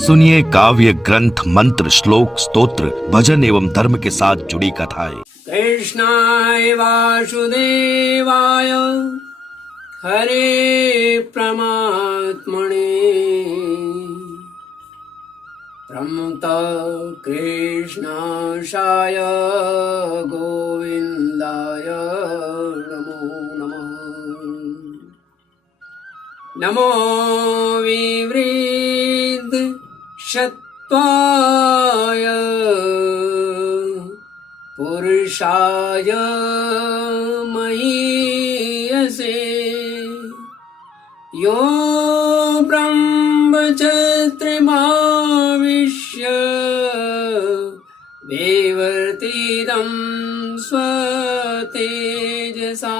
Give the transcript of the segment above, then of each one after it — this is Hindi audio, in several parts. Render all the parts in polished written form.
सुनिए काव्य ग्रंथ मंत्र श्लोक स्तोत्र भजन एवं धर्म के साथ जुड़ी कथाएं। कृष्णाय वासुदेवाय हरे परमात्मने प्रमुत कृष्णाशाय गोविंदाय नमो नमः। नमो विवृद्ध क्षत्वाय पुरुषाय महीयसे यो ब्रह्मचत्रिमाविश्य विवर्तितं स्वतेजसा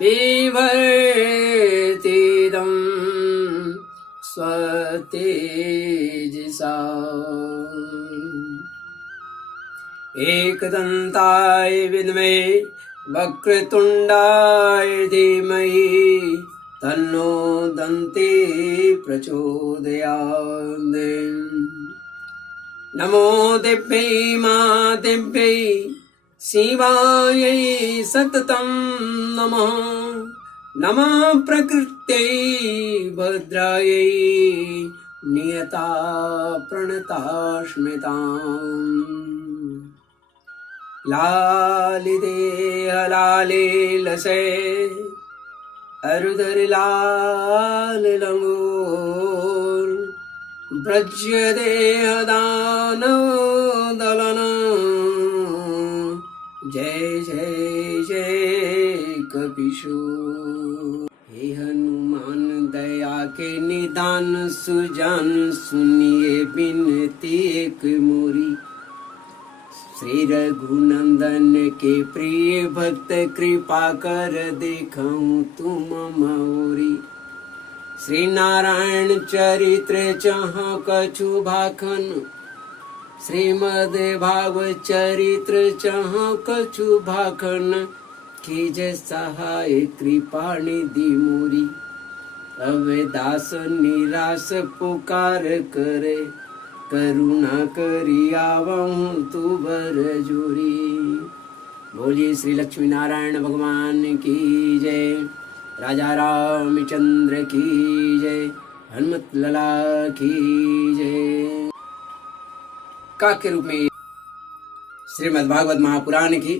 विवर्तितं स्वतेजसा। एकदन्ताय विद्महे वक्रतुण्डाय धीमहि तन्नो दन्ती प्रचोदयात्। नमो दिव्यै मादिव्यै शिवायै सततं नमः। नमः प्रकृत्यै भद्रायै नियता प्रणतास्मिताम्। लालिते हलाले लसे अरुदर लाल लंगूर ब्रज्यते दानव दलन। जय जय जय कपीशूर। हे हनुमान दया के निदान सुजान सुनिए बिनती एक मोरी। श्री रघुनंदन के प्रिय भक्त कृपा कर देखऊं तुम मौरी। श्री नारायण चरित्र चह कछु भाखन श्रीमद भागवत चरित्र चह कछु भाखन कीज सहाय कृपा निधि मोरी। अवदास निराश पुकार करे करुणा करी आवहूं तू बर जोरी। बोलिए श्री लक्ष्मी नारायण भगवान की जय। राजा रामचंद्र की जय। हनुमत लला की जय। काव्य रूप में श्रीमद् भागवत महापुराण की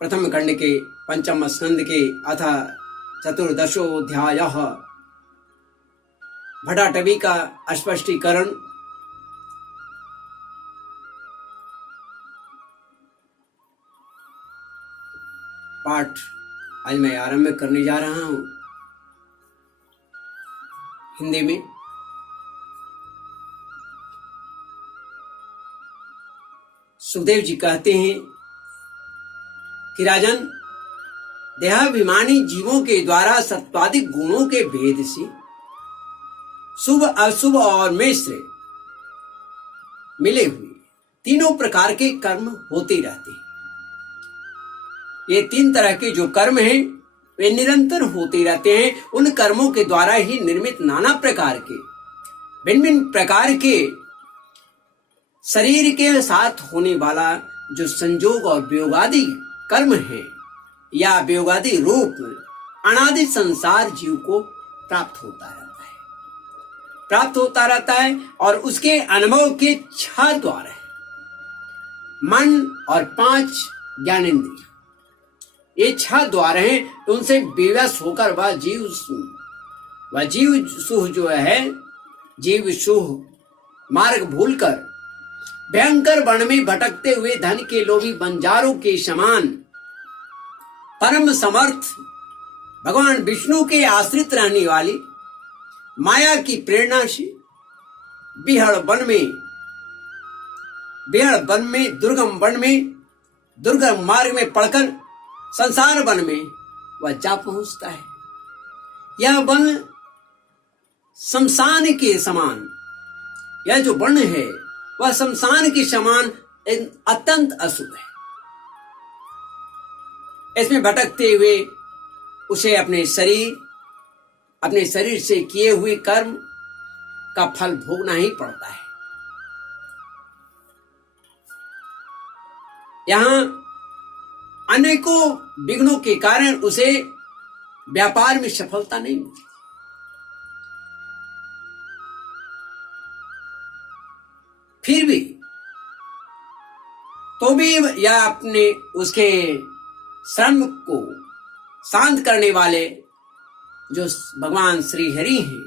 प्रथम खंड के पंचम स्कंद के अथ चतुर्दशोऽध्याय भट्टाटवी का स्पष्टीकरण। पाठ आज मैं आरंभ करने जा रहा हूं हिंदी में। सुखदेव जी कहते हैं कि राजन, देहाभिमानी जीवों के द्वारा सत्वादिक गुणों के भेद से शुभ अशुभ और मिश्र मिले हुए तीनों प्रकार के कर्म होते रहते हैं। ये तीन तरह के जो कर्म हैं वे निरंतर होते रहते हैं। उन कर्मों के द्वारा ही निर्मित नाना प्रकार के भिन्न भिन्न प्रकार के शरीर के साथ होने वाला जो संयोग और वियोगादि कर्म है या वियोगादि रूप अनादि संसार जीव को प्राप्त होता रहता है और उसके अनुभव के 6 द्वार है, मन और 5 ज्ञानेंद्रिय। ये 6 द्वार हैं, उनसे विवश होकर वह जीव सुह जो है, जीव सुह मार्ग भूलकर भयंकर वन में भटकते हुए धन के लोभी बंजारों के समान परम समर्थ भगवान विष्णु के आश्रित रहने वाली माया की प्रेरणा से बिहड़ वन में दुर्गम मार्ग में पड़कर संसार वन में वह जा पहुंचता है। यह वन शमशान के समान, यह जो वन है वह शमशान के समान अत्यंत अशुभ है। इसमें भटकते हुए उसे अपने शरीर से किए हुए कर्म का फल भोगना ही पड़ता है। यहां अनेकों विघ्नों के कारण उसे व्यापार में सफलता नहीं मिलती। फिर भी तो भी यह अपने उसके श्रम को शांत करने वाले जो भगवान श्री हरि हैं,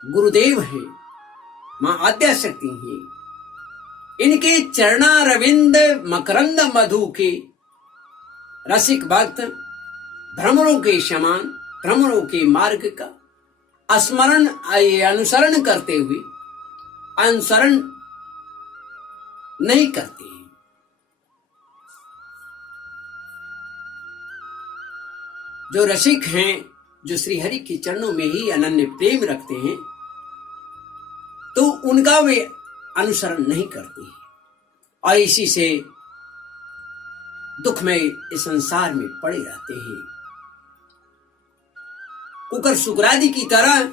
गुरुदेव हैं, मां आद्याशक्ति हैं, इनके चरणारविंद मकरंद मधु के रसिक भक्त भ्रमरों के समान भ्रमरों के मार्ग का अनुसरण करते हुए अनुसरण नहीं करते हैं। जो रसिक हैं, जो श्री हरि के चरणों में ही अनन्य प्रेम रखते हैं, तो उनका वे अनुसरण नहीं करते हैं और इसी से दुखमय इस संसार में पड़े रहते हैं। कुकर सुकरादि की तरह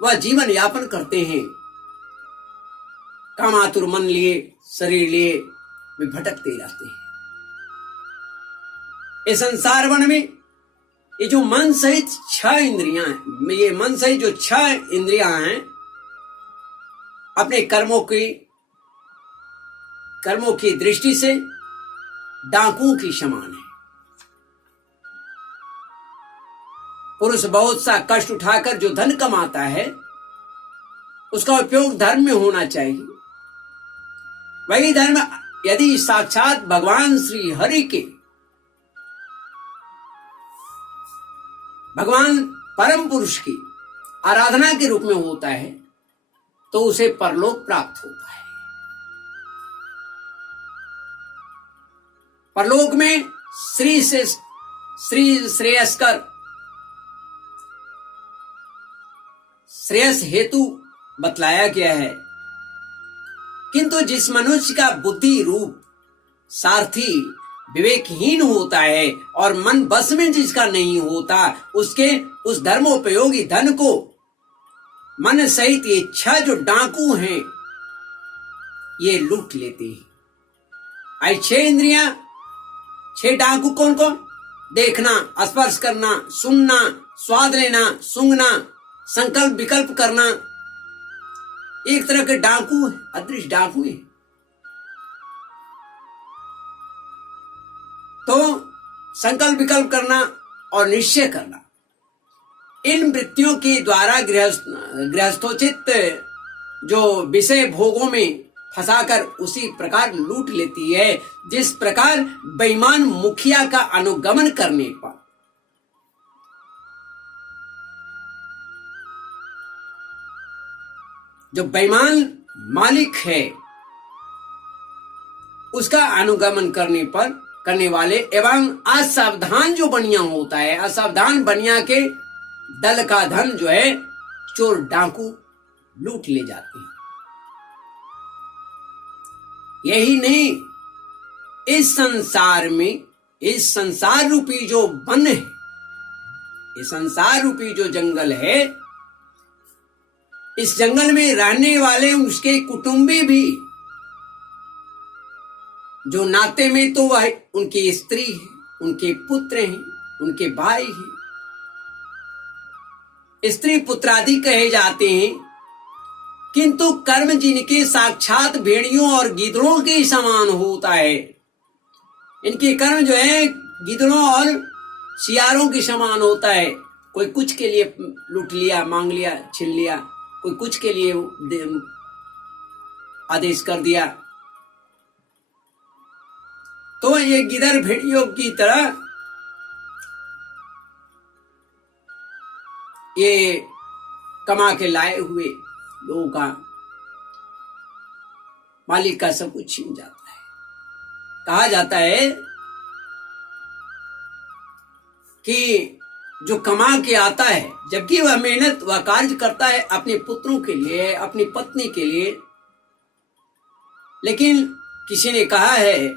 वह जीवन यापन करते हैं। कामातुर मन लिए, शरीर लिए वे भटकते रहते हैं। इस संसार वन में ये जो मन सहित 6 इंद्रियां हैं, ये मन सहित जो 6 इंद्रियां हैं, अपने कर्मों की दृष्टि से डाकुओं की समान है। पुरुष बहुत सा कष्ट उठाकर जो धन कमाता है, उसका उपयोग धर्म में होना चाहिए। वही धर्म यदि साक्षात भगवान श्री हरि के, भगवान परम पुरुष की आराधना के रूप में होता है, तो उसे परलोक प्राप्त होता है। परलोक में श्री श्रेयस्कर, श्रेयस हेतु बतलाया गया है। किंतु जिस मनुष्य का बुद्धि रूप सारथी विवेकहीन होता है और मन बस में जिसका नहीं होता, उसके उस धर्मोपयोगी धन को मन सहित ये 6 जो डाकू हैं, ये लूट लेते हैं। आई 6 इंद्रियां, 6 डाकू कौन कौन? देखना, स्पर्श करना, सुनना, स्वाद लेना, सूंघना, संकल्प विकल्प करना। एक तरह के डाकू है, अदृश्य डाकू है। तो संकल्प विकल्प करना और निश्चय करना, इन वृत्तियों के द्वारा गृहस्थोचित जो विषय भोगों में फंसाकर उसी प्रकार लूट लेती है, जिस प्रकार बेईमान मुखिया का अनुगमन करने पर जो बेईमान मालिक है, उसका अनुगमन करने वाले एवं असावधान जो बनिया होता है, असावधान बनिया के दल का धन जो है चोर डाकू लूट ले जाते हैं। यही नहीं, इस संसार में, इस संसार रूपी जो वन है, इस संसार रूपी जो जंगल है, इस जंगल में रहने वाले उसके कुटुंबी भी, जो नाते में तो वह उनकी स्त्री है, उनके पुत्र हैं, उनके भाई हैं, स्त्री पुत्रादि कहे जाते हैं, किंतु कर्म जिनके साक्षात भेड़ियों और गिदड़ों के समान होता है। इनके कर्म जो है गिदड़ों और सियारों के समान होता है। कोई कुछ के लिए लूट लिया, मांग लिया, छीन लिया, कोई कुछ के लिए आदेश कर दिया। तो ये गिदड़ भेड़ियों की तरह ये कमा के लाए हुए लोगों का, मालिक का सब कुछ छीन जाता है। कहा जाता है कि जो कमा के आता है, जबकि वह मेहनत, वह कार्य करता है अपने पुत्रों के लिए, अपनी पत्नी के लिए, लेकिन किसी ने कहा है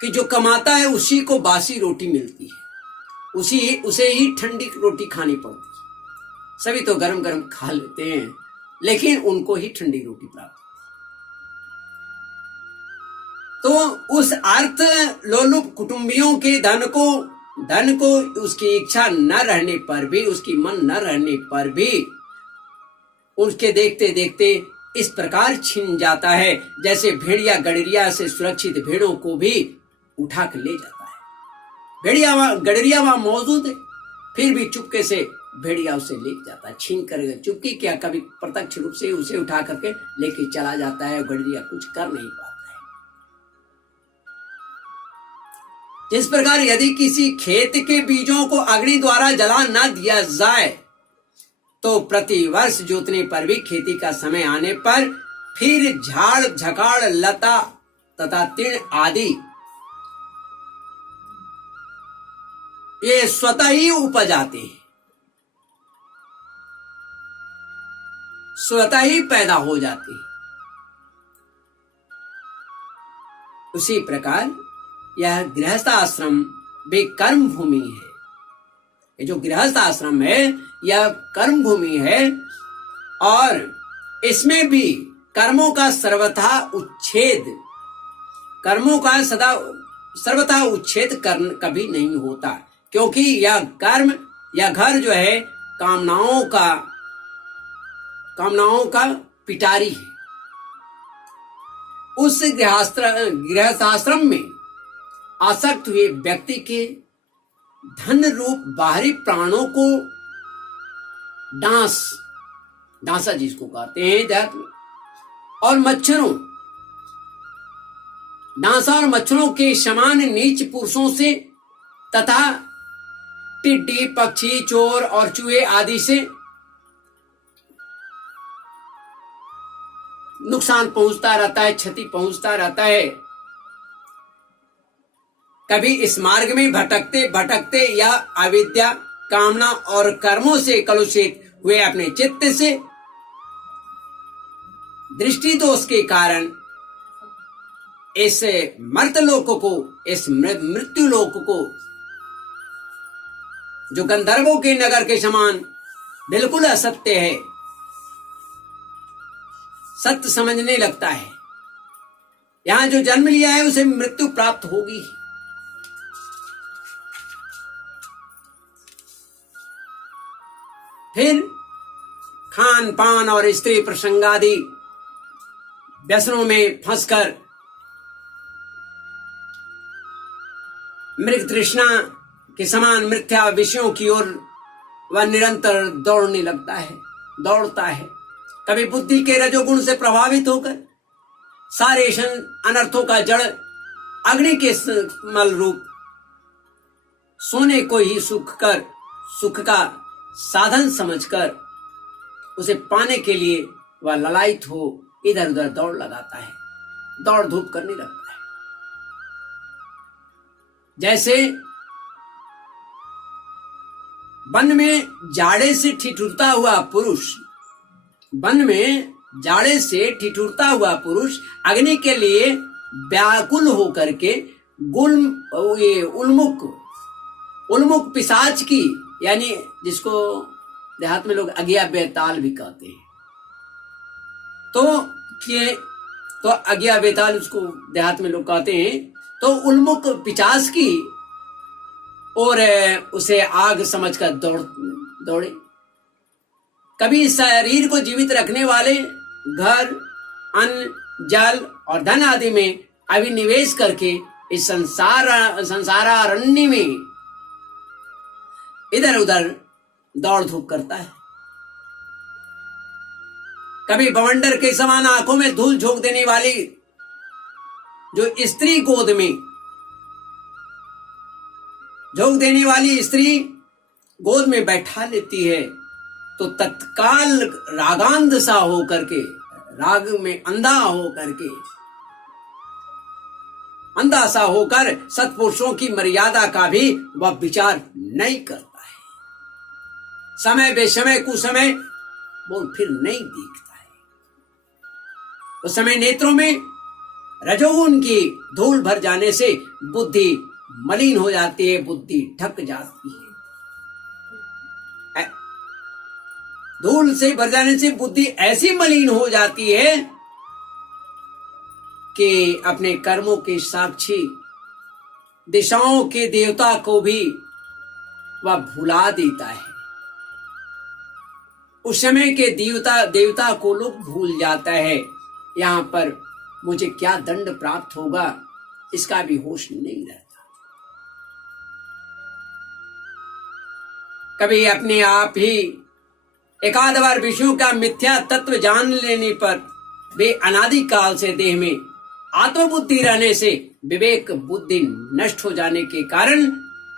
कि जो कमाता है उसी को बासी रोटी मिलती है, उसे ही ठंडी रोटी खानी पड़ती है। सभी तो गरम गरम खा लेते हैं, लेकिन उनको ही ठंडी रोटी प्राप्त। तो उस अर्थ लोलुप कुटुंबियों के धन को उसकी इच्छा न रहने पर भी, उसकी मन न रहने पर भी उसके देखते देखते इस प्रकार छिन जाता है, जैसे भेड़िया गडरिया से सुरक्षित भेड़ों को भी उठा कर ले जाता है। गडरिया वहां मौजूद है, फिर भी चुपके से भेड़िया उसे ले जाता है, छीन कर। चुपके क्या, कभी प्रत्यक्ष रूप से उसे उठा करके लेके चला जाता है। गडरिया कुछ कर नहीं पाता है। जिस प्रकार यदि किसी खेत के बीजों को अग्नि द्वारा जला न दिया जाए तो प्रति वर्ष जोतने पर भी खेती का समय आने पर फिर झाड़ झकाड़ लता तथा तीर्ण आदि ये स्वतः ही उपज आते हैं, स्वतः ही पैदा हो जाते हैं। उसी प्रकार यह गृहस्थ आश्रम भी कर्म भूमि है। ये जो गृहस्थ आश्रम है यह कर्म भूमि है, और इसमें भी कर्मों का सर्वथा उच्छेद कभी नहीं होता, क्योंकि यह कर्म, यह घर जो है कामनाओं का पिटारी है। उस गृहस्थाश्रम में आसक्त हुए व्यक्ति के धन रूप बाहरी प्राणों को डांसा जिसको कहते हैं दैत्य, और मच्छरों के समान नीच पुरुषों से तथा टिड्डी, पक्षी, चोर और चूहे आदि से नुकसान पहुंचता रहता है, क्षति पहुंचता रहता है। कभी इस मार्ग में भटकते या अविद्या, कामना और कर्मों से कलुषित हुए अपने चित्त से दृष्टि दोष के कारण इस मर्तलोक को, इस मृत्यु लोक को, जो गंधर्वों के नगर के समान बिल्कुल असत्य है, सत्य समझने लगता है। यहां जो जन्म लिया है उसे मृत्यु प्राप्त होगी। फिर खान पान और स्त्री प्रसंगादि व्यसनों में फंसकर मृग तृष्णा के समान मिथ्या विषयों की ओर वह निरंतर दौड़ता है। कभी बुद्धि के रजोगुण से प्रभावित होकर सारे अनर्थों का जड़ अग्नि के मल रूप सोने को ही सुख का साधन समझकर उसे पाने के लिए वह ललायित हो इधर उधर दौड़ लगाता है, दौड़ धूप करने लगता है। जैसे वन में जाड़े से ठिठुरता हुआ पुरुष अग्नि के लिए व्याकुल होकर के उन्मुख पिशाच की, यानी जिसको देहात में लोग अगिया बेताल भी कहते हैं, तो अगिया बेताल उसको देहात में लोग कहते हैं, तो उन्मुख पिशाच की और उसे आग समझकर दौड़े। कभी शरीर को जीवित रखने वाले घर, अन्न, जल और धन आदि में अभिनिवेश करके इस संसारारण्य में इधर उधर दौड़ धूप करता है। कभी बवंडर के समान आंखों में धूल झोंक देने वाली जो स्त्री गोद में बैठा लेती है, तो तत्काल रागांध सा होकर के, राग में अंधा सा होकर सत्पुरुषों की मर्यादा का भी वह विचार नहीं करता है। समय बेसमय कुसमय वो फिर नहीं दिखता है। उस समय नेत्रों में रजोगुण की धूल भर जाने से बुद्धि मलिन हो जाती है, बुद्धि ढक जाती है। धूल से भर जाने से बुद्धि ऐसी मलिन हो जाती है कि अपने कर्मों के साक्षी दिशाओं के देवता को भी वह भुला देता है। उस समय के देवता को लोग भूल जाता है। यहाँ पर मुझे क्या दंड प्राप्त होगा इसका भी होश नहीं रहता। कभी अपने आप ही एकाध बार विषयों का मिथ्या तत्व जान लेने पर वे अनादि काल से देह में आत्मबुद्धि रहने से विवेक बुद्धि नष्ट हो जाने के कारण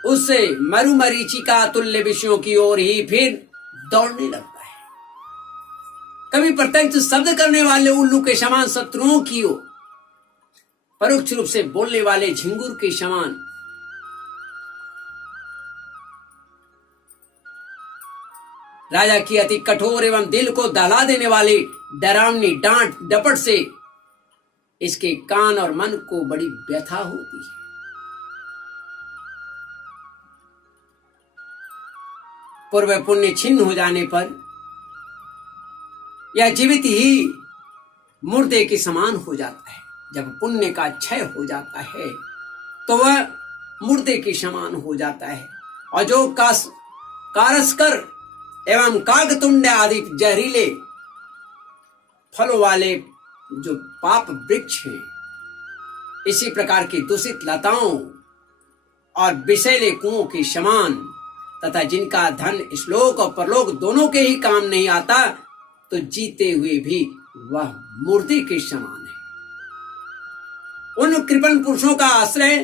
उससे मरुमरीचिका तुल्य विषयों की ओर ही फिर दौड़ने लगता है। कभी प्रत्यक्ष शब्द करने वाले उल्लू के समान शत्रुओं की ओर, परोक्ष रूप से बोलने वाले झिंगुर के समान राजा की अति कठोर एवं दिल को दहला देने वाली डरावनी डांट डपट से इसके कान और मन को बड़ी व्यथा होती है। पूर्व पुण्य छिन्न हो जाने पर यह जीवित ही मुर्दे के समान हो जाता है। जब पुण्य का क्षय हो जाता है तो वह मुर्दे के समान हो जाता है। और जो कारस्कर एवं कागतुंड आदि जहरीले फलों वाले जो पाप वृक्ष हैं, इसी प्रकार की दूषित लताओं और विषैले कुओं के समान तथा जिनका धन श्लोक और परलोक दोनों के ही काम नहीं आता, तो जीते हुए भी वह मूर्ति के समान है। उन कृपण पुरुषों का आश्रय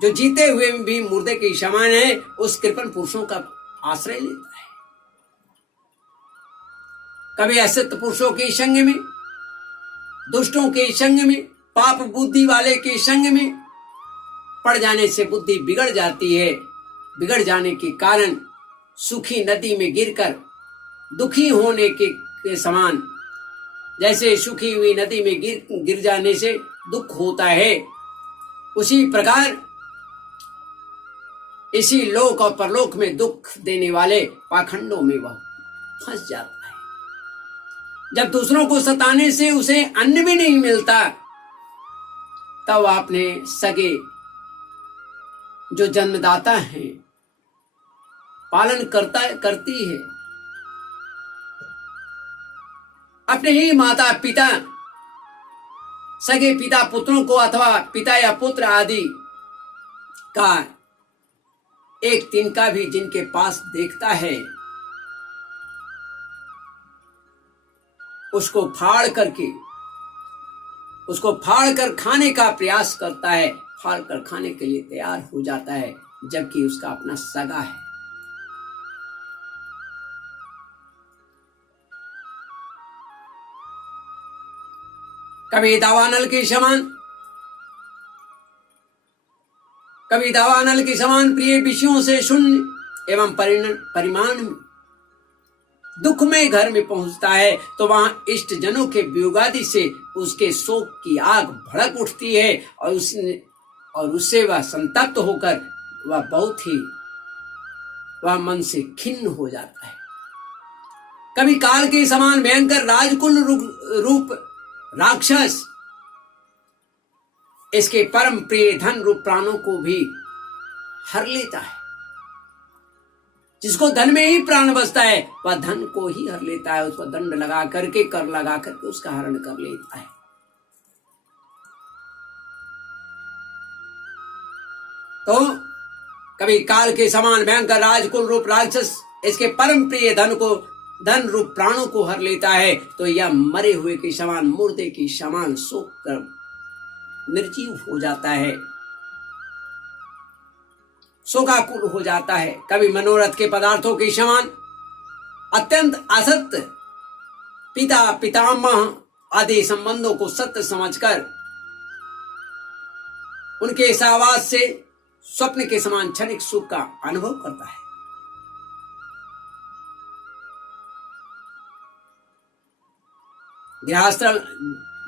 जो जीते हुए भी मुर्दे के समान है, उस कृपण पुरुषों का आश्रय लेता है। कभी असत पुरुषों के संग में, दुष्टों के संग में, पाप बुद्धि वाले के संग में पड़ जाने से बुद्धि बिगड़ जाती है। बिगड़ जाने के कारण सूखी नदी में गिरकर दुखी होने के समान, जैसे सूखी हुई नदी में गिर जाने से दुख होता है, उसी प्रकार इसी लोक और परलोक में दुख देने वाले पाखंडों में वह फंस जाता है। जब दूसरों को सताने से उसे अन्न भी नहीं मिलता, तब अपने सगे जो जन्मदाता हैं पालन करती है। अपने ही माता पिता, सगे पिता पुत्रों को अथवा पिता या पुत्र आदि का एक तिनका भी जिनके पास देखता है, उसको फाड़ कर खाने का प्रयास करता है, फाड़ कर खाने के लिए तैयार हो जाता है, जबकि उसका अपना सगा है। कभी दावानल के समान प्रिय विषयों से शून्य एवं परिमाण में दुख में घर में पहुंचता है, तो वहां इष्ट जनों के वियोगादि से उसके शोक की आग भड़क उठती है और उससे वह संतप्त होकर वह मन से खिन्न हो जाता है। कभी काल के समान भयंकर राजकुल रूप राक्षस इसके परम प्रिय धन रूप प्राणों को भी हर लेता है। जिसको धन में ही प्राण बसता है, वह धन को ही हर लेता है। उसको दंड लगा करके, कर लगा करके उसका हरण कर लेता है। तो कभी काल के समान भयंकर राजकुल रूप राक्षस इसके परम प्रिय धन रूप प्राणों को हर लेता है, तो यह मरे हुए के समान, मुर्दे के समान सोख कर निर्जीव हो जाता है, शोकाकुल हो जाता है। कभी मनोरथ के पदार्थों के समान अत्यंत असत्य पिता पितामह आदि संबंधों को सत्य समझकर उनके सहवास से स्वप्न के समान क्षणिक सुख का अनुभव करता है।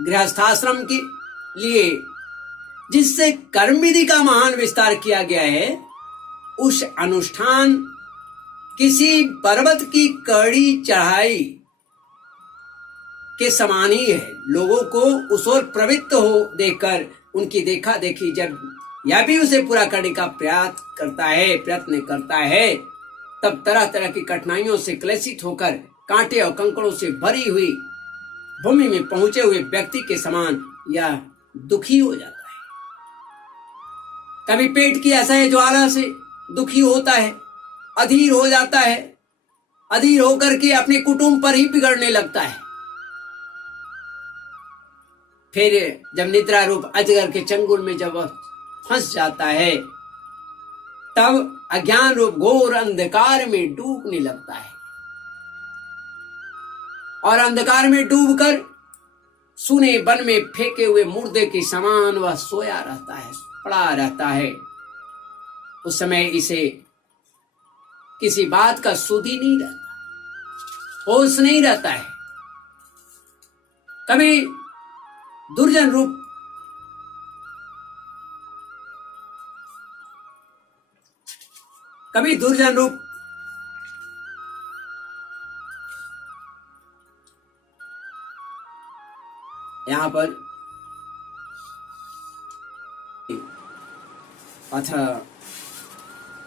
गृहस्थाश्रम के लिए जिससे कर्म विधि का महान विस्तार किया गया है, उस अनुष्ठान किसी पर्वत की कड़ी चढ़ाई के समान ही है। लोगों को उस ओर प्रवृत्त हो देखकर उनकी देखा देखी जब यह भी उसे पूरा करने का प्रयत्न करता है, तब तरह तरह की कठिनाइयों से क्लेशित होकर कांटे और कंकड़ों से भरी हुई भूमि में पहुंचे हुए व्यक्ति के समान यह दुखी हो जाता है। कभी पेट की असह्य ज्वाला से दुखी होता है, अधीर हो जाता है, अधीर होकर के अपने कुटुंब पर ही बिगड़ने लगता है। फिर जब निद्रा रूप अजगर के चंगुल में जब वह फंस जाता है, तब अज्ञान रूप घोर अंधकार में डूबने लगता है और अंधकार में डूबकर सुने वन में फेंके हुए मुर्दे के समान वह सोया रहता है, पड़ा रहता है। उस समय इसे किसी बात का सुध ही नहीं रहता, होश नहीं रहता है। कभी दुर्जन रूप यहाँ पर अथ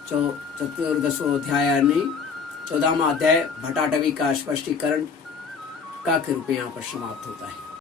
चतुर्दशो अध्याय 14वां अध्याय भट्टाटवी का स्पष्टीकरण का के रूप में यहाँ पर समाप्त होता है।